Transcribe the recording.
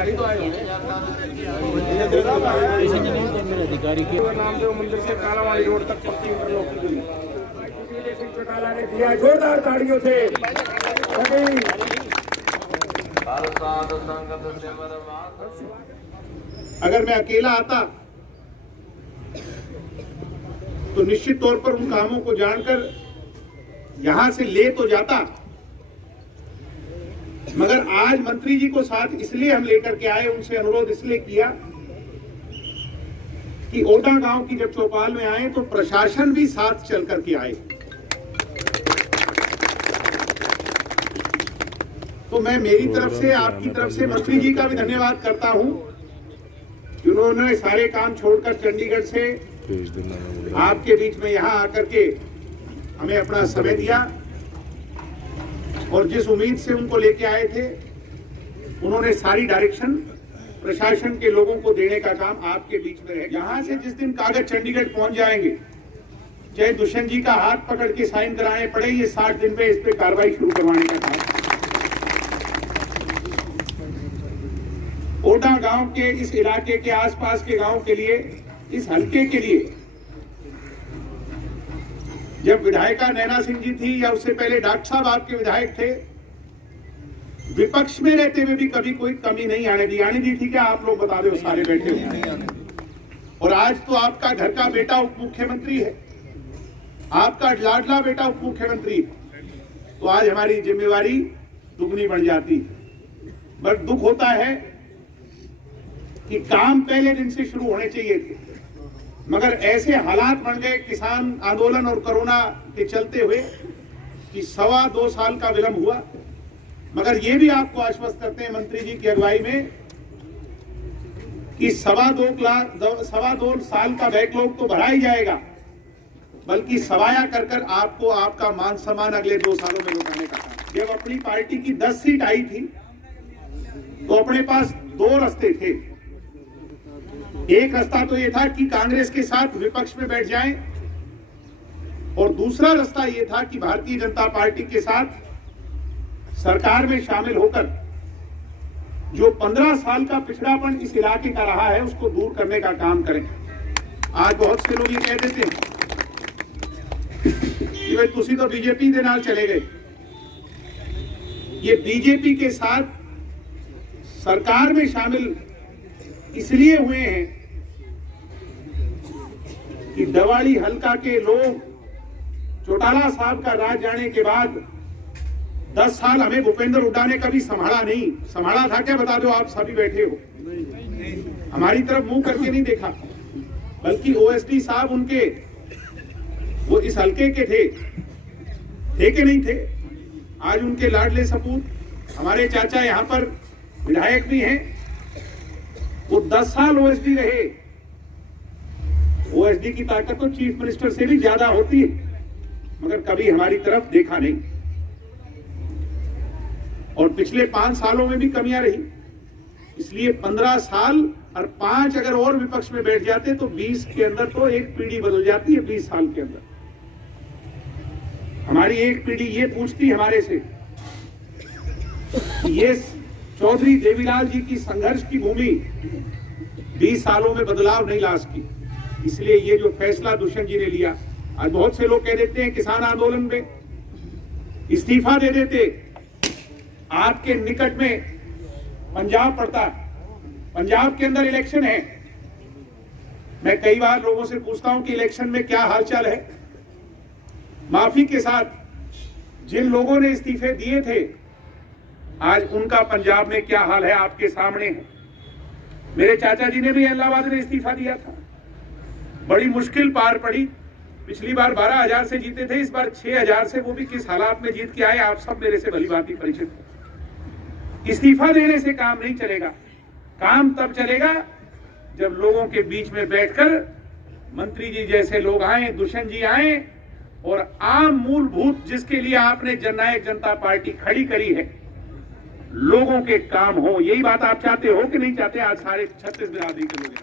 अधिकारी तो आए होंगे। अधिकारी के नामदेव मंदिर से कालावाड़ी रोड तक पक्की इंटरलॉक की गई। चौटाला ने दिया जोरदार तालियों से। अगर मैं अकेला आता तो निश्चित तौर पर उन कामों को जानकर यहां से ले तो जाता, मगर आज मंत्री जी को साथ इसलिए हम लेकर के आए, उनसे अनुरोध इसलिए किया कि ओडा गांव की जब चौपाल में आए तो प्रशासन भी साथ चल करके आए। तो मैं मेरी तरफ से, आपकी तरफ से मंत्री जी का भी धन्यवाद करता हूं कि उन्होंने सारे काम छोड़कर चंडीगढ़ से आपके बीच में यहां आकर के हमें अपना समय दिया और जिस उम्मीद से उनको लेके आए थे उन्होंने सारी डायरेक्शन प्रशासन के लोगों को देने का काम आपके बीच में रहे। यहां से जिस दिन कागज चंडीगढ़ पहुंच जाएंगे, चाहे दुष्यंत जी का हाथ पकड़ के साइन कराने पड़े, ये 60 दिन में इस पे कार्रवाई शुरू करवाने का काम। ओडा गांव के इस इलाके के आसपास के गांव के लिए, इस हल्के के लिए, जब विधायिका नैना सिंह जी थी या उससे पहले डॉक्टर साहब आपके विधायक थे, विपक्ष में रहते हुए भी कभी कोई कमी नहीं आने दी थी क्या? आप लोग बता दो, सारे बैठे हुए। और आज तो आपका घर का बेटा उप मुख्यमंत्री है, आपका लाडला बेटा उप मुख्यमंत्री है, तो आज हमारी जिम्मेवारी दुगनी बढ़ जाती है। बट दुख होता है कि काम पहले दिन से शुरू होने चाहिए थे, मगर ऐसे हालात बन गए किसान आंदोलन और कोरोना के चलते हुए कि 2.25 साल का विलंब हुआ। मगर ये भी आपको आश्वस्त करते हैं मंत्री जी की अगुवाई में कि 2.25 साल का बैकलॉग तो भरा ही जाएगा, बल्कि सवाया कर आपको आपका मान सम्मान अगले 2 सालों में लौटाने का काम। जब अपनी पार्टी की 10 सीट आई थी तो अपने पास 2 रास्ते थे। एक रास्ता तो ये था कि कांग्रेस के साथ विपक्ष में बैठ जाएं, और दूसरा रास्ता ये था कि भारतीय जनता पार्टी के साथ सरकार में शामिल होकर जो 15 साल का पिछड़ापन इस इलाके का रहा है उसको दूर करने का काम करें। आज बहुत से लोग ये कह देते हैं कि भाई तुसी तो बीजेपी के नाल चले गए। ये बीजेपी के साथ सरकार में शामिल इसलिए हुए हैं कि दवाड़ी हल्का के लोग चौटाला साहब का राज जाने के बाद 10 साल हमें भूपेंद्र हुड्डा ने कभी संभाला नहीं। संभाला था क्या? बता दो, आप सभी बैठे हो, हमारी तरफ मुंह करके नहीं देखा, बल्कि ओएसडी साहब उनके वो इस हल्के के थे कि नहीं थे? आज उनके लाडले सपूत हमारे चाचा यहाँ पर विधायक भी हैं, वो 10 साल ओएसडी रहे। ओएसडी की ताकत तो चीफ मिनिस्टर से भी ज्यादा होती है, मगर कभी हमारी तरफ देखा नहीं। और पिछले 5 सालों में भी कमियां रही, इसलिए 15 साल और 5 अगर और विपक्ष में बैठ जाते तो 20 के अंदर तो एक पीढ़ी बदल जाती है। 20 साल के अंदर हमारी एक पीढ़ी ये पूछती हमारे से, ये चौधरी देवीलाल जी की संघर्ष की भूमि 20 सालों में बदलाव नहीं ला सकी। इसलिए ये जो फैसला दुष्यंत जी ने लिया, आज बहुत से लोग कह देते हैं किसान आंदोलन में इस्तीफा दे देते। आपके निकट में पंजाब पड़ता है, पंजाब के अंदर इलेक्शन है। मैं कई बार लोगों से पूछता हूं कि इलेक्शन में क्या हालचाल है। माफी के साथ जिन लोगों ने इस्तीफे दिए थे, आज उनका पंजाब में क्या हाल है आपके सामने है। मेरे चाचा जी ने भी इलाहाबाद में इस्तीफा दिया था, बड़ी मुश्किल पार पड़ी। पिछली बार 12,000 से जीते थे, इस बार 6,000 से, वो भी किस हालात में जीत के आए आप सब मेरे से भली भांति परिचित हैं। इस्तीफा देने से काम नहीं चलेगा, काम तब चलेगा जब लोगों के बीच में बैठकर मंत्री जी जैसे लोग आए, दुष्यंत जी आए, और आम मूलभूत जिसके लिए आपने जननायक जनता पार्टी खड़ी करी है, लोगों के काम हो। यही बात आप चाहते हो कि नहीं चाहते? आज सारे 36 बिरादरी के लोग